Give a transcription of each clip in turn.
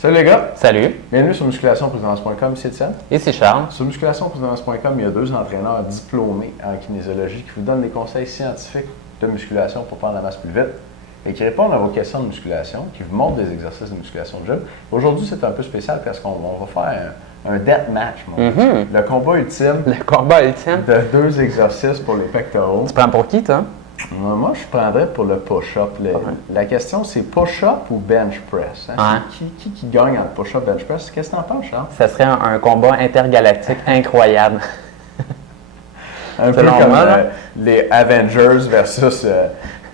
Salut les gars! Salut! Bienvenue sur musculationprésidence.com, c'est Étienne. Et c'est Charles. Sur musculationprésidence.com, il y a 2 entraîneurs diplômés en kinésiologie qui vous donnent des conseils scientifiques de musculation pour prendre la masse plus vite et qui répondent à vos questions de musculation, qui vous montrent des exercices de musculation de gym. Aujourd'hui, c'est un peu spécial parce qu'on va faire un death match, le combat ultime. Le combat ultime. De 2 exercices pour les pectoraux. Tu prends pour qui, toi? Moi, je prendrais pour le push-up. La question, c'est push-up ou bench press? Hein? Qui gagne entre push-up et bench press? Qu'est-ce que tu en penses, Charles? Ça serait un combat intergalactique incroyable. Un peu comme les Avengers versus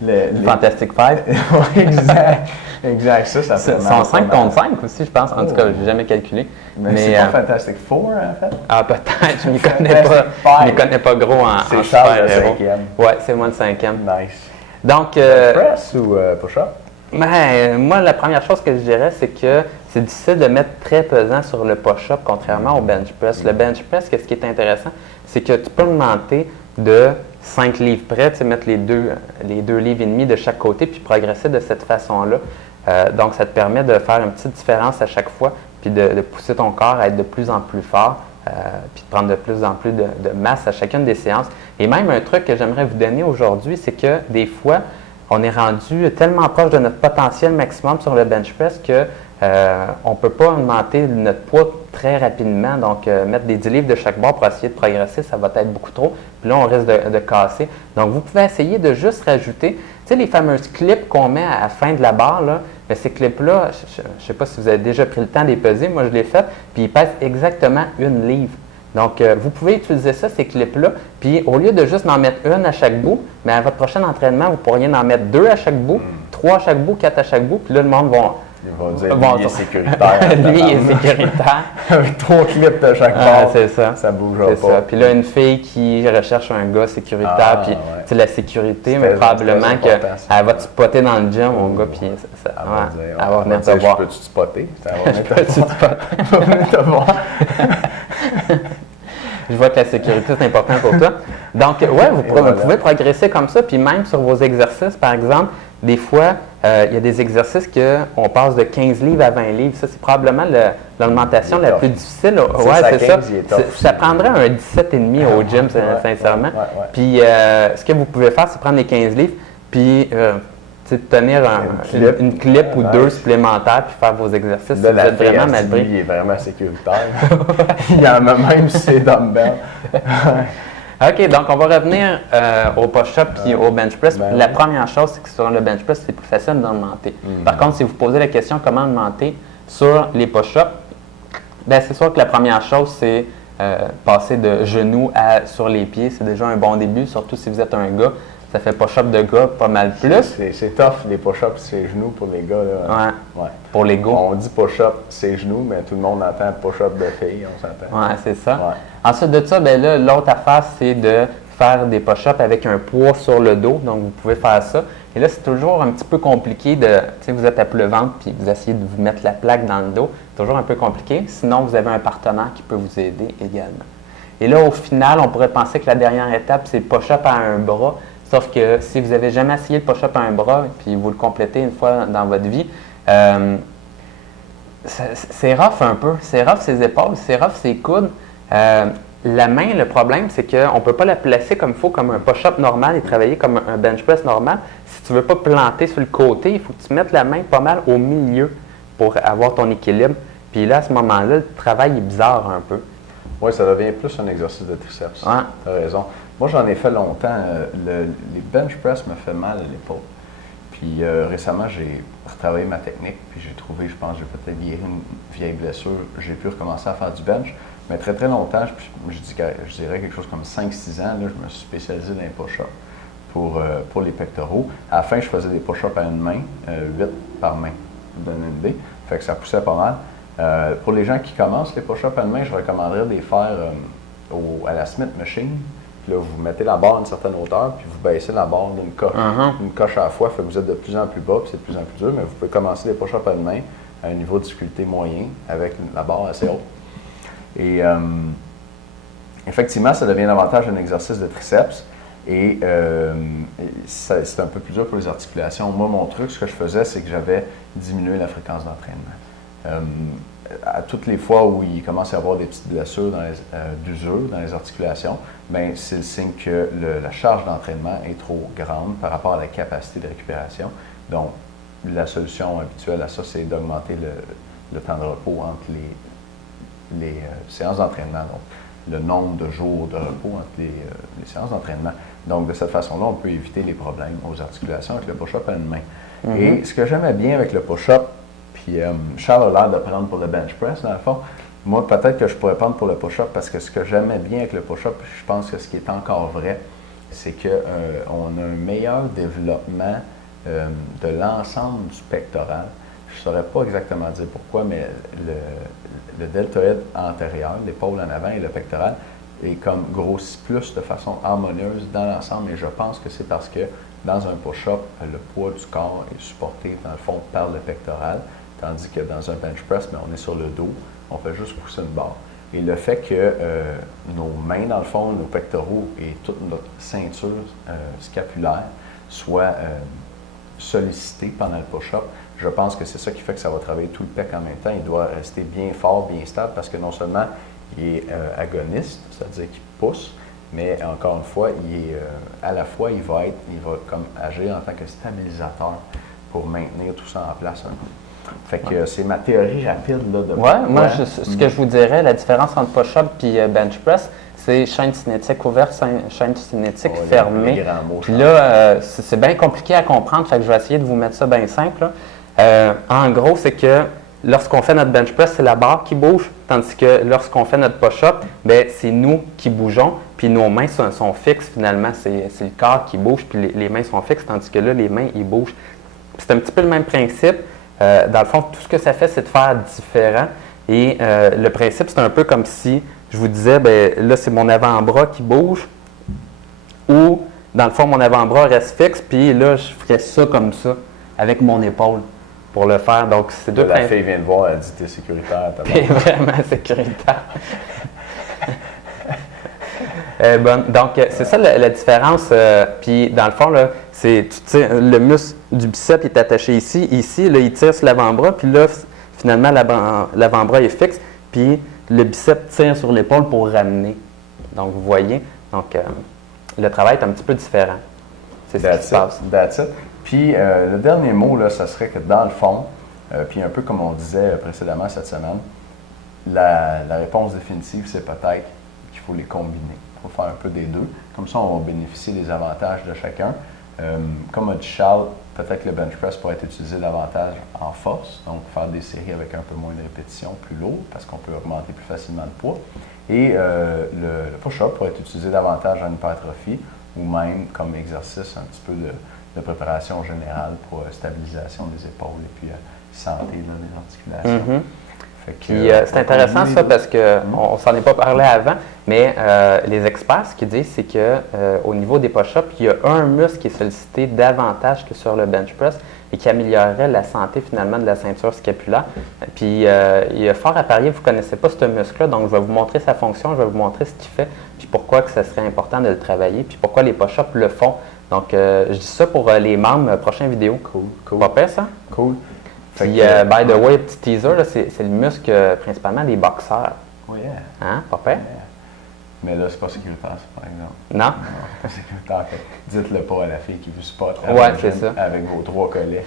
les Fantastic Five. Oui, exact. Exact. Ça fait sont 5 contre 5 aussi, je pense. En tout cas, je n'ai jamais calculé. Mais c'est pas Fantastic Four, en fait? Ah, peut-être. Je ne m'y connais pas gros en c'est Charles le 5e. Oui, c'est moi le 5e. Nice. Donc, press ou push-up? Ben, moi, la première chose que je dirais, c'est que c'est difficile de mettre très pesant sur le push-up, contrairement au bench press. Le bench press, ce qui est intéressant, c'est que tu peux augmenter de 5 livres près, tu sais, mettre les 2 livres et demi de chaque côté, puis progresser de cette façon-là. Donc, ça te permet de faire une petite différence à chaque fois, puis de pousser ton corps à être de plus en plus fort, puis de prendre de plus en plus de masse à chacune des séances. Et même un truc que j'aimerais vous donner aujourd'hui, c'est que des fois, on est rendu tellement proche de notre potentiel maximum sur le bench press que on ne peut pas augmenter notre poids très rapidement. Donc, mettre des 10 livres de chaque bord pour essayer de progresser, ça va être beaucoup trop. Puis là, on risque de casser. Donc, vous pouvez essayer de juste rajouter, tu sais, les fameuses clips qu'on met à la fin de la barre, là, bien, ces clips-là, je ne sais pas si vous avez déjà pris le temps de les peser, moi je l'ai fait, puis ils pèsent exactement 1 livre. Donc, vous pouvez utiliser ça, ces clips-là, puis au lieu de juste en mettre 1 à chaque bout, mais à votre prochain entraînement, vous pourriez en mettre 2 à chaque bout, 3 à chaque bout, 4 à chaque bout, puis là, le monde va... Ils vont dire, lui, il est sécuritaire. Lui, il est sécuritaire. Avec 3 clips de chaque bord, c'est ça. Ça ne bougera pas. Ça. Puis là, une fille qui recherche un gars sécuritaire, puis c'est la sécurité, mais probablement qu'elle va te spotter dans le gym, mon gars, puis elle va venir te voir. Peux-tu te spotter? Peux-tu te spotter? Elle va venir te voir. Je vois que la sécurité, c'est important pour toi. Donc, ouais, vous pouvez progresser comme ça. Puis même sur vos exercices, par exemple, des fois, il y a des exercices qu'on passe de 15 livres à 20 livres. Ça, c'est probablement l'augmentation la plus difficile. Oui, c'est ça. Ça prendrait un 17,5 au gym, sincèrement. Puis, ce que vous pouvez faire, c'est prendre les 15 livres, puis tenir une clip ou 2 supplémentaires puis faire vos exercices. Là, la fille, vraiment mal pris. Il est vraiment sécuritaire. Il en a même ses dumbbells. OK, donc on va revenir au push-up et au bench press. La première chose, c'est que sur le bench press, c'est plus facile d'augmenter. Par contre, si vous posez la question comment augmenter sur les push-ups, bien, c'est sûr que la première chose, c'est passer de genoux sur les pieds. C'est déjà un bon début, surtout si vous êtes un gars. Ça fait push-up de gars pas mal plus. C'est tough, les push-ups, c'est genoux pour les gars. Là. Ouais. Pour les gars. On dit push-up, c'est genoux, mais tout le monde entend push-up de filles, on s'entend. Oui, c'est ça. Ouais. Ensuite de ça, ben là, l'autre affaire, c'est de faire des push-ups avec un poids sur le dos. Donc, vous pouvez faire ça. Et là, c'est toujours un petit peu compliqué de, tu sais, vous êtes à plat ventre puis vous essayez de vous mettre la plaque dans le dos. C'est toujours un peu compliqué. Sinon, vous avez un partenaire qui peut vous aider également. Et là, au final, on pourrait penser que la dernière étape, c'est le push-up à un bras. Sauf que si vous n'avez jamais essayé le push-up à un bras puis vous le complétez une fois dans votre vie, c'est rough un peu. C'est rough ses épaules, c'est rough ses coudes. La main, le problème, c'est qu'on ne peut pas la placer comme il faut, comme un push-up normal et travailler comme un bench press normal. Si tu ne veux pas planter sur le côté, il faut que tu mettes la main pas mal au milieu pour avoir ton équilibre. Puis là, à ce moment-là, le travail est bizarre un peu. Oui, ça devient plus un exercice de triceps. Ouais. Tu as raison. Moi, j'en ai fait longtemps. Les bench press me fait mal à l'épaule. Puis récemment, j'ai retravaillé ma technique. Puis j'ai trouvé, je pense, j'ai peut-être guéri une vieille blessure. J'ai pu recommencer à faire du bench. Mais très, très longtemps, je dirais quelque chose comme 5-6 ans, là, je me suis spécialisé dans les push-ups pour les pectoraux. À la fin, je faisais des push-ups à une main, 8 par main. Ça donne une idée. Fait que ça poussait pas mal. Pour les gens qui commencent les push-ups à une main, je recommanderais de les faire à la Smith Machine. Puis là, vous mettez la barre à une certaine hauteur, puis vous baissez la barre d'une coche. Une coche à la fois, fait que vous êtes de plus en plus bas, puis c'est de plus en plus dur, mais vous pouvez commencer les push-ups à une main à un niveau de difficulté moyen, avec la barre assez haute. Et effectivement, ça devient davantage un exercice de triceps. Et c'est un peu plus dur pour les articulations. Moi, mon truc, ce que je faisais, c'est que j'avais diminué la fréquence d'entraînement. À toutes les fois où il commence à y avoir des petites blessures d'usure dans les articulations, ben, c'est le signe que la charge d'entraînement est trop grande par rapport à la capacité de récupération. Donc, la solution habituelle à ça, c'est d'augmenter le temps de repos entre les séances d'entraînement. Donc, le nombre de jours de repos entre les séances d'entraînement. Donc, de cette façon-là, on peut éviter les problèmes aux articulations avec le push-up à une main. Et ce que j'aimais bien avec le push-up, puis Charles a l'air de prendre pour le bench press, dans le fond. Moi, peut-être que je pourrais prendre pour le push-up parce que ce que j'aimais bien avec le push-up, je pense que ce qui est encore vrai, c'est qu'on a un meilleur développement de l'ensemble du pectoral. Je ne saurais pas exactement dire pourquoi, mais le deltoïde antérieur, l'épaule en avant et le pectoral, est comme grossi plus de façon harmonieuse dans l'ensemble. Et je pense que c'est parce que dans un push-up, le poids du corps est supporté, dans le fond, par le pectoral. Tandis que dans un bench press, bien, on est sur le dos, on fait juste pousser une barre. Et le fait que nos mains, dans le fond, nos pectoraux et toute notre ceinture scapulaire soient sollicités pendant le push-up, je pense que c'est ça qui fait que ça va travailler tout le pec en même temps. Il doit rester bien fort, bien stable, parce que non seulement il est agoniste, c'est-à-dire qu'il pousse, mais encore une fois, à la fois, il va comme agir en tant que stabilisateur pour maintenir tout ça en place un peu. Fait que c'est ma théorie rapide là, de moi, ce que je vous dirais, la différence entre push-up et bench press, c'est chaîne cinétique ouverte, chaîne cinétique fermée. Puis là, c'est bien compliqué à comprendre, fait que je vais essayer de vous mettre ça bien simple. En gros, c'est que lorsqu'on fait notre bench press, c'est la barre qui bouge, tandis que lorsqu'on fait notre push-up, ben, c'est nous qui bougeons, puis nos mains sont fixes finalement. C'est le corps qui bouge, puis les mains sont fixes, tandis que là, les mains, ils bougent. C'est un petit peu le même principe. Dans le fond, tout ce que ça fait, c'est de faire différent. Et le principe, c'est un peu comme si je vous disais, ben là, c'est mon avant-bras qui bouge, ou dans le fond, mon avant-bras reste fixe, puis là, je ferais ça comme ça, avec mon épaule, pour le faire. Donc, c'est deux principes. La fille vient de voir, elle dit t'es sécuritaire. T'es vraiment sécuritaire. Donc, c'est ça la différence. Puis, dans le fond, là, c'est, tu sais, le muscle du biceps est attaché ici. Ici, là, il tire sur l'avant-bras. Puis là, finalement, l'avant-bras est fixe. Puis, le biceps tire sur l'épaule pour ramener. Donc, vous voyez. Donc, le travail est un petit peu différent. C'est ce qui se passe. That's it. Puis, le dernier mot, là, ça serait que dans le fond, puis un peu comme on disait précédemment cette semaine, la réponse définitive, c'est peut-être qu'il faut les combiner. Il faut faire un peu des deux. Comme ça, on va bénéficier des avantages de chacun. Comme a dit Charles, peut-être que le bench press pourrait être utilisé davantage en force, donc faire des séries avec un peu moins de répétitions, plus lourd, parce qu'on peut augmenter plus facilement le poids. Et le push-up pourrait être utilisé davantage en hypertrophie ou même comme exercice un petit peu de préparation générale pour stabilisation des épaules et puis santé là, des articulations. Puis c'est intéressant ça parce qu'on ne s'en est pas parlé avant, mais les experts, ce qu'ils disent, c'est qu'au niveau des push-ups, il y a un muscle qui est sollicité davantage que sur le bench press et qui améliorerait la santé finalement de la ceinture scapulaire. Puis il y a fort à parier, vous ne connaissez pas ce muscle-là, donc je vais vous montrer sa fonction, je vais vous montrer ce qu'il fait, puis pourquoi que ça serait important de le travailler, puis pourquoi les push-ups le font. Donc je dis ça pour les membres, prochaine vidéo. Cool. Pas pire ça? Cool. Puis, by the way, petit teaser, là, c'est le muscle principalement des boxeurs. Oh yeah. Hein? Pas pire? Yeah. Mais là, c'est pas sécuritaire, ça, par exemple. Non? Non, c'est pas sécuritaire. Dites-le pas à la fille qui vous spot avec vos 3 collets.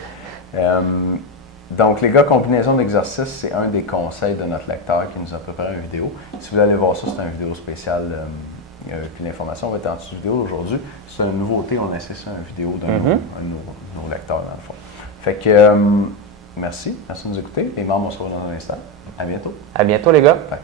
Donc, les gars, combinaison d'exercices, c'est un des conseils de notre lecteur qui nous a préparé une vidéo. Si vous voulez aller voir ça, c'est une vidéo spéciale. Puis l'information va être en dessous de vidéo aujourd'hui. C'est une nouveauté, on a essayé ça, une vidéo d'un de nos lecteurs, dans le fond. Fait que... Merci de nous écouter. Les membres, on se revoit dans un instant. À bientôt. À bientôt, les gars. Bye.